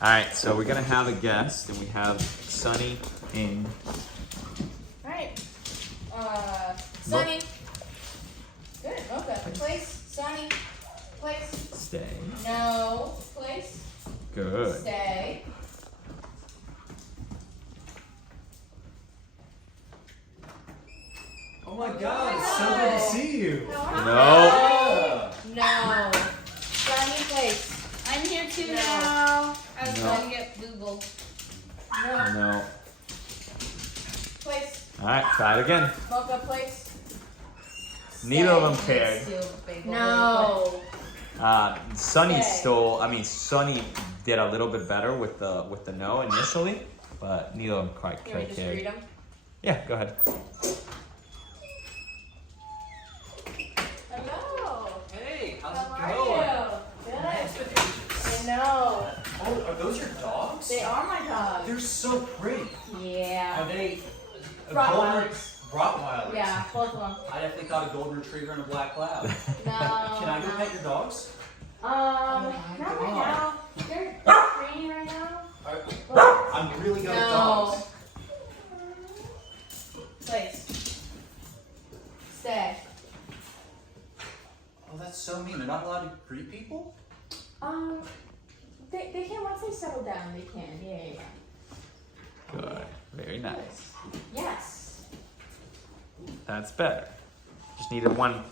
All right, so we're gonna have a guest, and we have Sunny and. All right. Sunny. Good. Mocha. Place. Sunny. Place. Stay. No. Place. Good. Stay. Oh my God, it's so good to see you. No. No. Sunny, place. I'm here too No. now. I was No. trying to get Google. No. No. Place. All right, try it again. Mocha, place. Neither of them Stay. cared. Steal the bagel. No. Sunny Stay. stole. I mean, Sunny did a little bit better with the no initially, but neither of them quite Can we just cared. read them? Yeah, go ahead. Hello. Hey, how's How it are going? you? Nice Good. to I know. Oh, are those your dogs? They are my dogs. They're so pretty. Yeah. Are they Rottweilers. Rottweilers. Yeah, both of them. I definitely thought a golden retriever and a black lab. No. Can I go no. pet your dogs? Not my right God. now. They're training right now. I'm really good with No. dogs. Place. Stay. Oh, that's so mean. They're not allowed to greet people? They can once they settle down. They can. Yeah. Good. Very nice. Yes. That's better. Just needed one